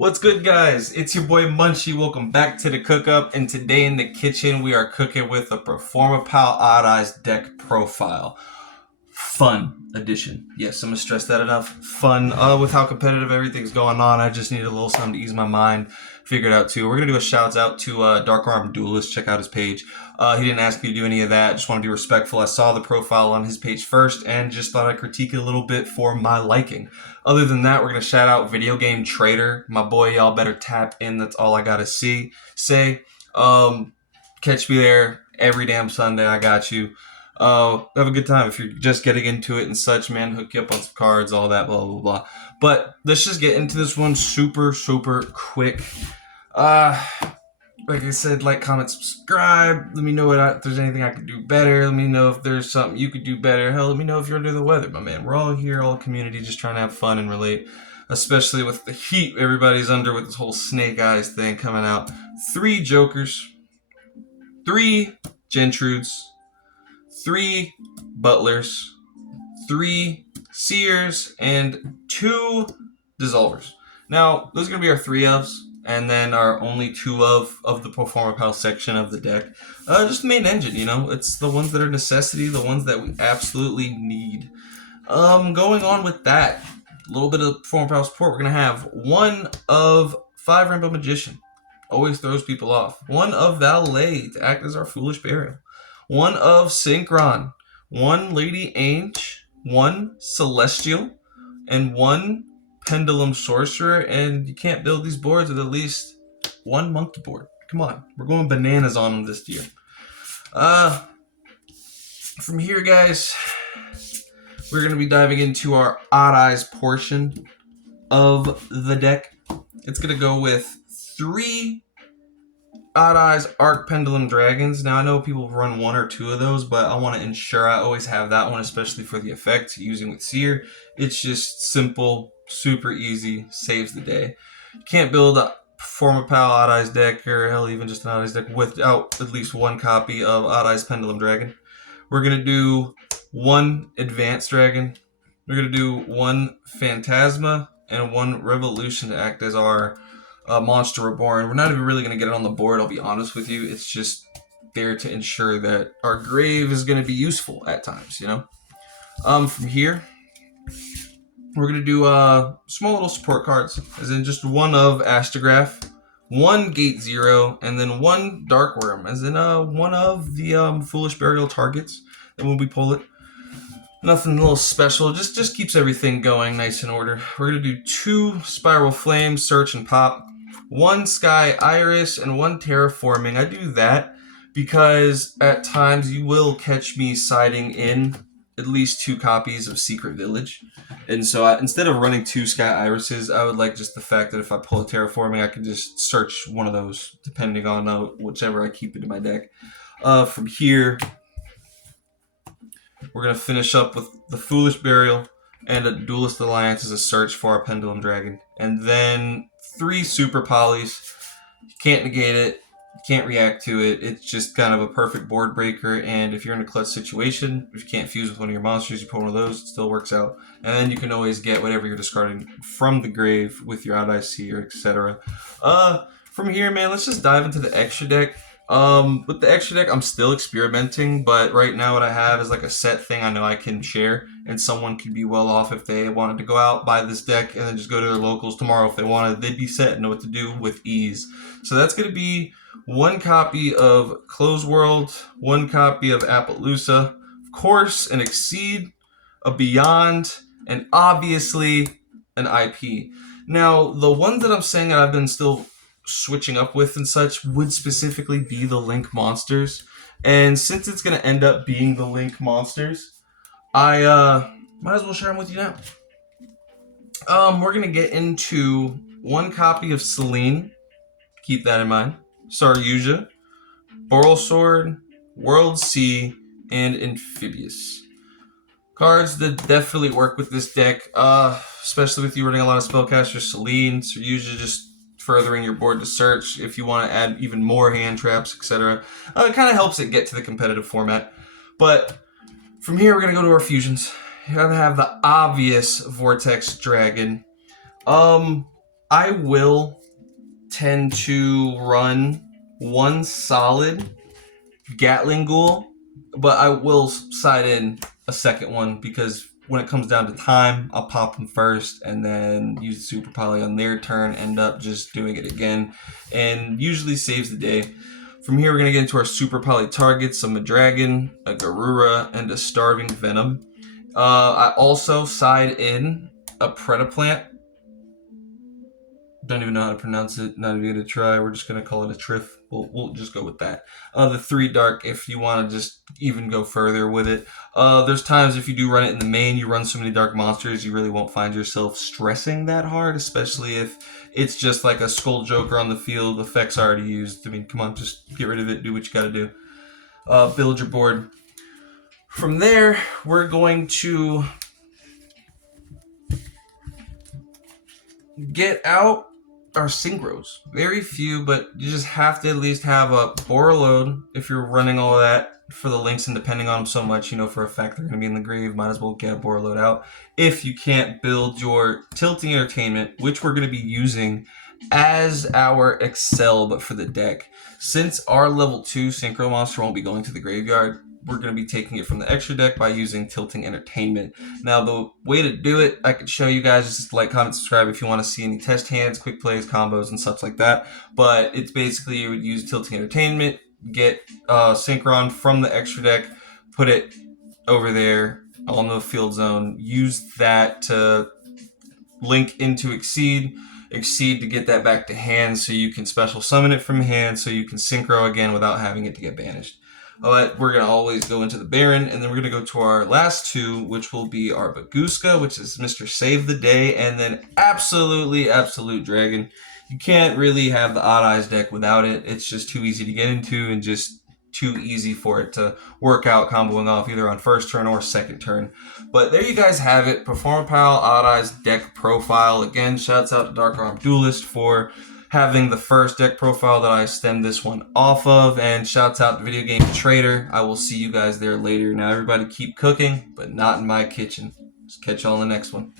What's good, guys? It's your boy Munchie. Welcome back to the cook up. And today in the kitchen, we are cooking with a Performapal Odd Eyes deck profile. Fun edition. Yes, I'm gonna stress that enough. Fun. With how competitive everything's going on, I just needed a little something to ease my mind. Figured out too. We're gonna do a shouts out to Dark Arm Duelist. Check out his page. He didn't ask me to do any of that. Just want to be respectful. I saw the profile on his page first and just thought I'd critique it a little bit for my liking. Other than that, we're gonna shout out Video Game Trader, my boy. Y'all better tap in. That's all I gotta say. Catch me there every damn Sunday. I got you. Have a good time. If you're just getting into it and such, man, hook you up on some cards, all that, blah, blah, blah. But let's just get into this one super quick. Like I said, like, comment, subscribe. Let me know if there's anything I could do better. Let me know if there's something you could do better. Hell, let me know if you're under the weather, my man. We're all here, all community, just trying to have fun and relate. Especially with the heat everybody's under with this whole snake eyes thing coming out. 3 Jokers, 3 Gentrudes, 3 Butlers, 3 Seers, and 2 Dissolvers. Now, those are going to be our 3 ofs, and then our only 2 of the Performapal section of the deck. Just the main engine, you know? It's the ones that are necessity, the ones that we absolutely need. Going on with that, a little bit of Performapal support. We're going to have 1 of 5 Rainbow Magician. Always throws people off. 1 of Valet to act as our Foolish Burial. 1 of Synchron, 1 Lady Ange, 1 Celestial, and 1 Pendulum Sorcerer. And you can't build these boards with at least 1 Monkey board. Come on, we're going bananas on them this year. From here, guys, we're going to be diving into our Odd Eyes portion of the deck. It's going to go with 3 Odd Eyes Arc Pendulum Dragons. Now, I know people run 1 or 2 of those, but I want to ensure I always have that one, especially for the effect using with Seer. It's just simple, super easy, saves the day. You can't build a Performapal Odd Eyes deck, or hell, even just an Odd Eyes deck, without at least 1 copy of Odd Eyes Pendulum Dragon. We're going to do 1 Advanced Dragon. We're going to do 1 Phantasma and 1 Revolution to act as our Monster Reborn. We're not even really going to get it on the board, I'll be honest with you. It's just there to ensure that our grave is going to be useful at times, you know? From here, we're going to do small little support cards, as in just 1 of Astrograph, 1 Gate Zero, and then 1 Darkworm, as in 1 of the Foolish Burial targets. Then when we pull it, nothing a little special, just keeps everything going nice in order. We're going to do 2 Spiral Flame, Search and Pop, 1 Sky Iris, and 1 Terraforming. I do that because at times you will catch me siding in at least 2 copies of Secret Village. And so instead of running 2 Sky Irises, I would like just the fact that if I pull a Terraforming, I can just search one of those, depending on whichever I keep into my deck. From here, we're going to finish up with the Foolish Burial and a Duelist Alliance as a search for our Pendulum Dragon. And then 3 Super Polys. You can't negate it. You can't react to it. It's just kind of a perfect board breaker. And if you're in a clutch situation, if you can't fuse with one of your monsters, you pull one of those, it still works out. And then you can always get whatever you're discarding from the grave with your Odd Eye Seer, etc. From here, man, let's just dive into the extra deck. With the extra deck, I'm still experimenting, but right now what I have is like a set thing I know I can share, and someone could be well off if they wanted to go out, buy this deck, and then just go to their locals tomorrow if they wanted. They'd be set and know what to do with ease. So that's going to be 1 copy of Close World, 1 copy of Appaloosa, of course, an Exceed, a Beyond, and obviously an IP. Now, the ones that I'm saying that I've been still switching up with and such would specifically be the Link monsters. And since it's going to end up being the Link monsters, I might as well share them with you now. We're going to get into 1 copy of Selene. Keep that in mind. Saryuja, Boral Sword, World Sea, and Amphibious. Cards that definitely work with this deck, especially with you running a lot of spellcasters. Selene, Saryuja, just furthering your board to search if you want to add even more hand traps, etc. It kind of helps it get to the competitive format. But from here, we're going to go to our fusions. You're going to have the obvious Vortex Dragon. I will tend to run one solid Gatling Ghoul, but I will side in a second one because when it comes down to time, I'll pop them first and then use the Super Poly on their turn, end up just doing it again, and usually saves the day. From here, we're going to get into our Super Poly targets, a Madragon, a Garura, and a Starving Venom. I also side in a Predaplant. Don't even know how to pronounce it. Not even gonna try. We're just gonna call it a Triff. We'll just go with that. The 3 dark if you want to just even go further with it. There's times if you do run it in the main, you run so many dark monsters, you really won't find yourself stressing that hard, especially if it's just like a Skull Joker on the field, effects already used. I mean, come on, just get rid of it, do what you gotta do. Build your board. From there, we're going to get out our synchros. Very few, but you just have to at least have a Borreload if you're running all of that for the links and depending on them so much, you know for a fact they're going to be in the grave, might as well get a Borreload out. If you can't build your Tilting Entertainment, which we're going to be using as our Excel, but for the deck. Since our level 2 Synchro monster won't be going to the graveyard, we're going to be taking it from the extra deck by using Tilting Entertainment. Now, the way to do it, I could show you guys. Just like, comment, subscribe if you want to see any test hands, quick plays, combos, and stuff like that. But it's basically you would use Tilting Entertainment, get Synchron from the extra deck, put it over there on the field zone, use that to link into Exceed to get that back to hand so you can special summon it from hand so you can Synchro again without having it to get banished. But we're going to always go into the Baron, and then we're going to go to our last 2, which will be our Baguska, which is Mr. Save the Day, and then Absolute Dragon. You can't really have the Odd Eyes deck without it. It's just too easy to get into and just too easy for it to work out comboing off either on first turn or second turn. But there you guys have it. Performapal Odd Eyes deck profile. Again, shouts out to Dark Arm Duelist for having the first deck profile that I stemmed this one off of, and shouts out to Video Game Trader. I will see you guys there later. Now everybody keep cooking, but not in my kitchen. Just catch y'all in the next one.